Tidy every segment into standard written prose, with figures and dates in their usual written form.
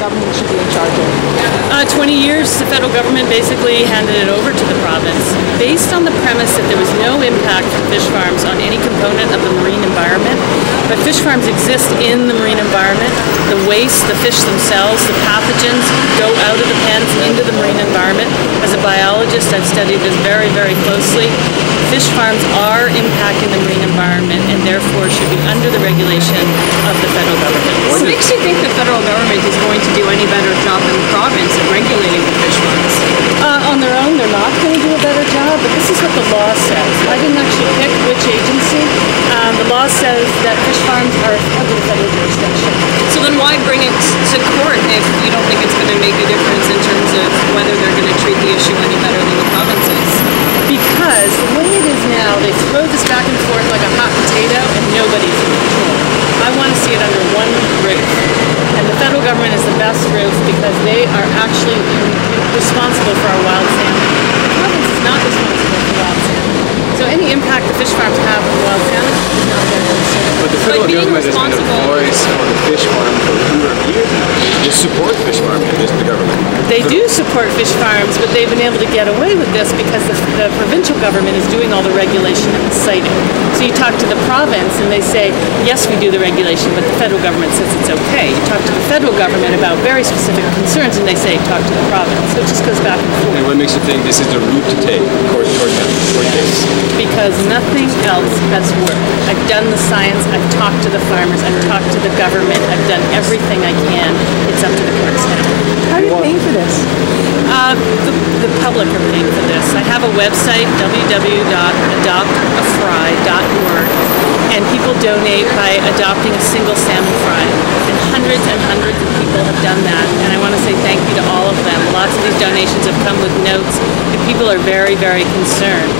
government should be in charge of? 20 years, the federal government basically handed it over to the province based on the premise that there was no impact from fish farms on any component of the marine environment. But fish farms exist in the marine environment. The waste, the fish themselves, the pathogens go out of the pens into the marine environment. As a biologist, I've studied this very, very closely. Fish farms are impacting the marine environment and therefore should be under the regulation of the federal government. What makes you think the federal government is going to do any better job than the province at regulating the fish farms? On their own, they're not going to do a better job, but this is what the law says. I didn't actually pick which agency. The law says that fish farms are under the federal jurisdiction. So then why bring it to court if you don't think it's going to make a difference in terms of whether they're going to treat the issue any better than the provinces? Because the way it is now, they throw this back and forth like a hot potato and nobody's in control. I want to see it under one roof. And the federal government is the best roof because they are actually responsible for our wild salmon. The province is not responsible for wild salmon. So any impact the fish farms have on wild salmon is not their concern. But the federal government has been a voice for the fish farm for a number of years now. They support fish farming, just the government. They do support fish farms, but they've been able to get away with this because the provincial government is doing all the regulation and the siting. So you talk to the province and they say, yes, we do the regulation, but the federal government says it's okay. You talk to the federal government about very specific concerns and they say, talk to the province. So it just goes back and forth. And what makes you think this is the route to take, court case? Because nothing else has worked. I've done the science, I've talked to the farmers, I've talked to the government, I've done everything I can. It's up to the courts now. How are you paying for this? The public are paying for this. I have a website, www.adoptafry.org, and people donate by adopting a single salmon fry. And hundreds of people have done that, and I want to say thank you to all of them. Lots of these donations have come with notes, and people are very, very concerned.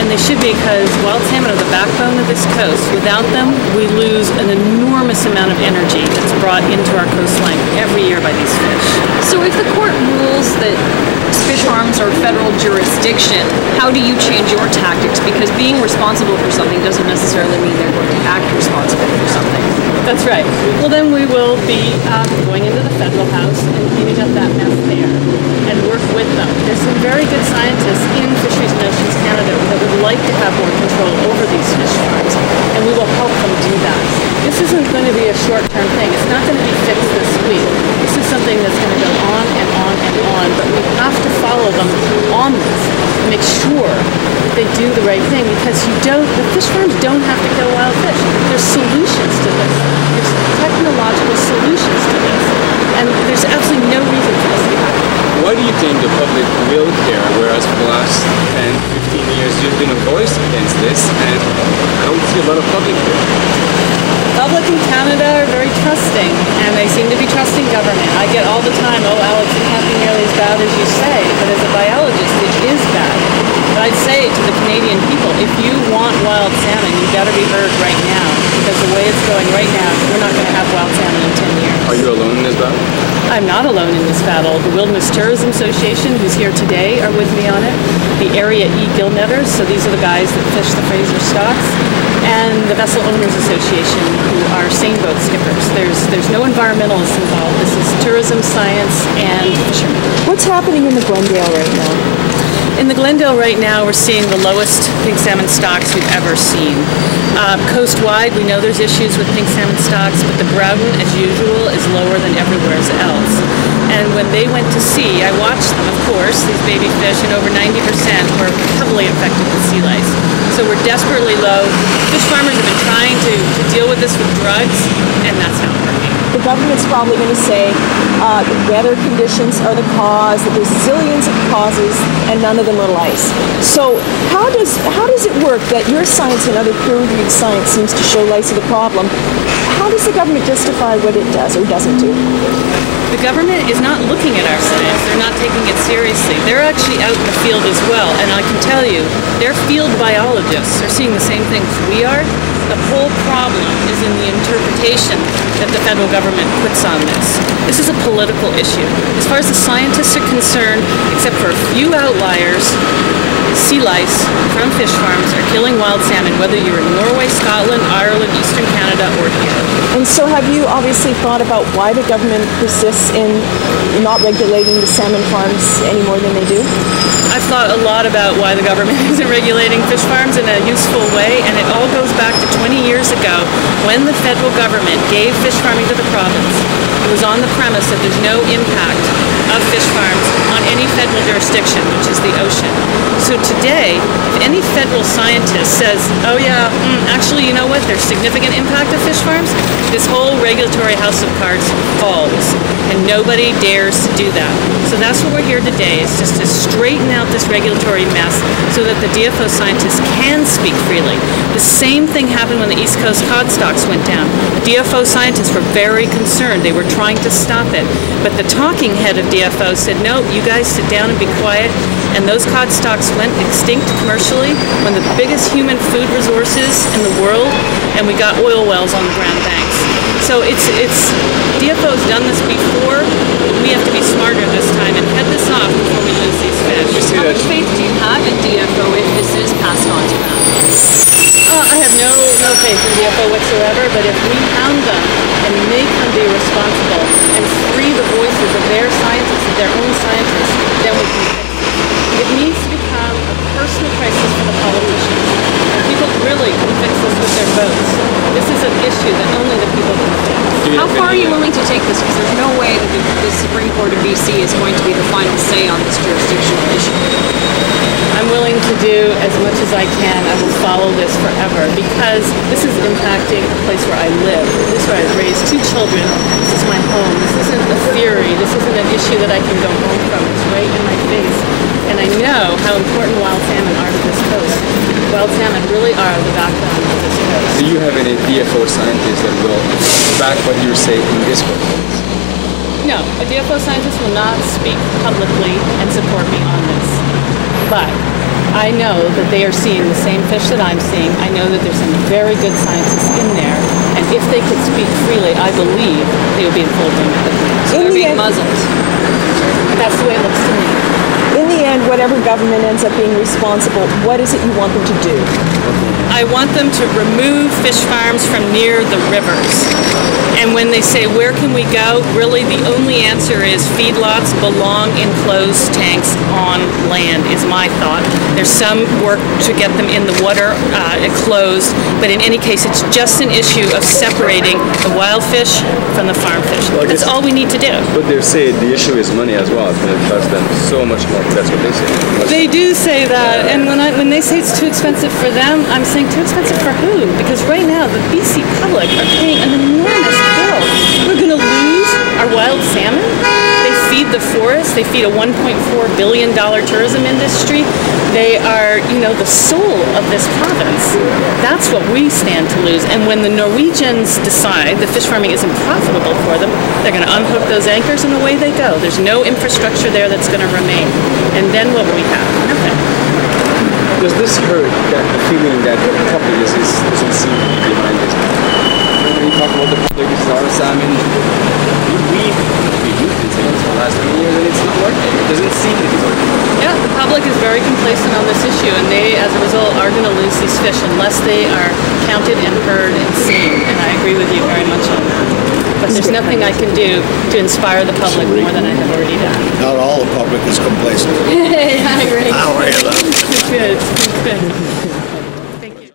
And they should be, because wild salmon are the backbone of this coast. Without them, we lose an enormous amount of energy that's brought into our coastline every year by these fish. So if the court rules that fish farms are federal jurisdiction, how do you change your tactics? Because being responsible for something doesn't necessarily mean they're going to act responsible for something. That's right. Well, then we will be going into the federal house and cleaning up that mess there and work with them. There's some very good scientists in Fisheries and Oceans Canada that would like to have more control over these fish farms, and we will help them do that. This isn't going to be a short-term thing. It's not going to be fixed this week. This is something that's going to go on and on and on, but we have to follow them on this and make sure that they do the right thing, because the fish farms don't have to kill wild fish. There's solutions to this. There's technological solutions to this, and there's absolutely no reason for this to happen. Why do you think the public will care, whereas for the last 10, 15 years you've been a voice against this, and I don't see a lot of public care? The public in Canada are very trusting, and they seem to be trusting government. I get all the time, oh, Alex, it can't be nearly as bad as you say, but as a biologist, it is bad. But I'd say to the Canadian people, if you want wild salmon, you better be heard right now, because the way it's going right now, we're not going to have wild salmon in 10 years. Are you alone in this battle? I'm not alone in this battle. The Wilderness Tourism Association, who's here today, are with me on it. The Area gill netters, so these are the guys that fish the Fraser stocks, and the Vessel Owners Association, who are seine boat skippers. There's no environmentalists involved. This is tourism, science, and fishermen. What's happening in the Glendale right now? In the Glendale right now, we're seeing the lowest pink salmon stocks we've ever seen. Coast-wide, we know there's issues with pink salmon stocks, but the Broughton, as usual, is lower than everywhere else. And when they went to sea, I watched them, of course, these baby fish, and over 90% were heavily infected with sea lice. So we're desperately low. Fish farmers have been trying to deal with this with drugs, and that's not working. The government's probably going to say the weather conditions are the cause, that there's zillions of causes, and none of them are lice. So how does it work that your science and other peer-reviewed science seems to show lice are the problem? How does the government justify what it does or doesn't do? The government is not looking at our science. They're not taking it seriously. They're actually out in the field as well, and I can tell you, their field biologists are seeing the same things we are, the whole problem is in the interpretation that the federal government puts on this. This is a political issue. As far as the scientists are concerned, except for a few outliers, sea lice from fish farms are killing wild salmon, whether you're in Norway, Scotland, Ireland, Eastern Canada, or here. And so have you obviously thought about why the government persists in not regulating the salmon farms any more than they do? I've thought a lot about why the government isn't regulating fish farms in a useful way, and it all goes back to 20 years ago when the federal government gave fish farming to the province. It was on the premise that there's no impact of fish farms on any federal jurisdiction, which is the ocean. So today, if any federal scientist says, oh yeah, actually, you know what, there's significant impact of fish farms, this whole regulatory house of cards falls, and nobody dares to do that. So that's what we're here today, is just to straighten out this regulatory mess so that the DFO scientists can speak freely. The same thing happened when the East Coast cod stocks went down. The DFO scientists were very concerned. They were trying to stop it. But the talking head of DFO said, no, you guys sit down and be quiet. And those cod stocks went extinct commercially when the biggest human food resources in the world, and we got oil wells on the Grand Banks. So DFO's done this before. We have to be smarter this time and head this off before we lose these fish. How much faith do you have in DFO if this is passed on to them? I have no faith in DFO whatsoever, but if we hound them and make them be responsible and free the voices of their scientists, of their own scientists, then we can fix it. It needs to become a personal crisis for the politicians. And people really can fix this with their votes. This is an issue that only the people can fix. How far are you willing to take this? Because there's no way that the Supreme Court of BC is going to be the final say on this jurisdictional issue. I'm willing to do as much as I can. I will follow this forever because this is impacting the place where I live. This is where I raised 2 children. This is my home. This isn't a theory. This isn't an issue that I can go home from. It's right in my face. And I know how important wild salmon are to this coast. Wild salmon really are the backbone of this coast. Do you have any DFO scientists that will back what you say in this podcast? No, a DFO scientist will not speak publicly and support me on this. But I know that they are seeing the same fish that I'm seeing. I know that there's some very good scientists in there. And if they could speak freely, I believe they would be in full agreement with me. So they're being muzzled. That's the way it looks to me. In the end, whatever government ends up being responsible, what is it you want them to do? I want them to remove fish farms from near the rivers. And when they say, where can we go? Really, the only answer is feedlots belong in closed tanks on land, is my thought. There's some work to get them in the water closed, but in any case, it's just an issue of separating the wild fish from the farm fish. Well, that's all we need to do. But they say the issue is money as well. It's going to cost them so much more. That's what they say. They do say that, and when they say it's too expensive for them, I'm saying too expensive for who? Because right now, the BC public are paying an enormous bill. We're going to lose our wild salmon. They feed the forest. They feed a $1.4 billion tourism industry. They are, the soul of this province. That's what we stand to lose. And when the Norwegians decide that fish farming isn't profitable for them, they're going to unhook those anchors and away they go. There's no infrastructure there that's going to remain. And then what will we have? Nothing. Does this hurt the feeling that the public doesn't seem to be behind this? When you talk about the public, this is our salmon. We've been saying this for the last 20 years and it's not working. It doesn't seem to be working. Yeah, the public is very complacent on this issue, and they, as a result, are going to lose these fish unless they are counted and heard and seen. And I agree with you very much on that. But there's nothing I can do to inspire the public more than I have already done. Not all the public is complacent. Hi, Ray. How are you, though? Good. Good.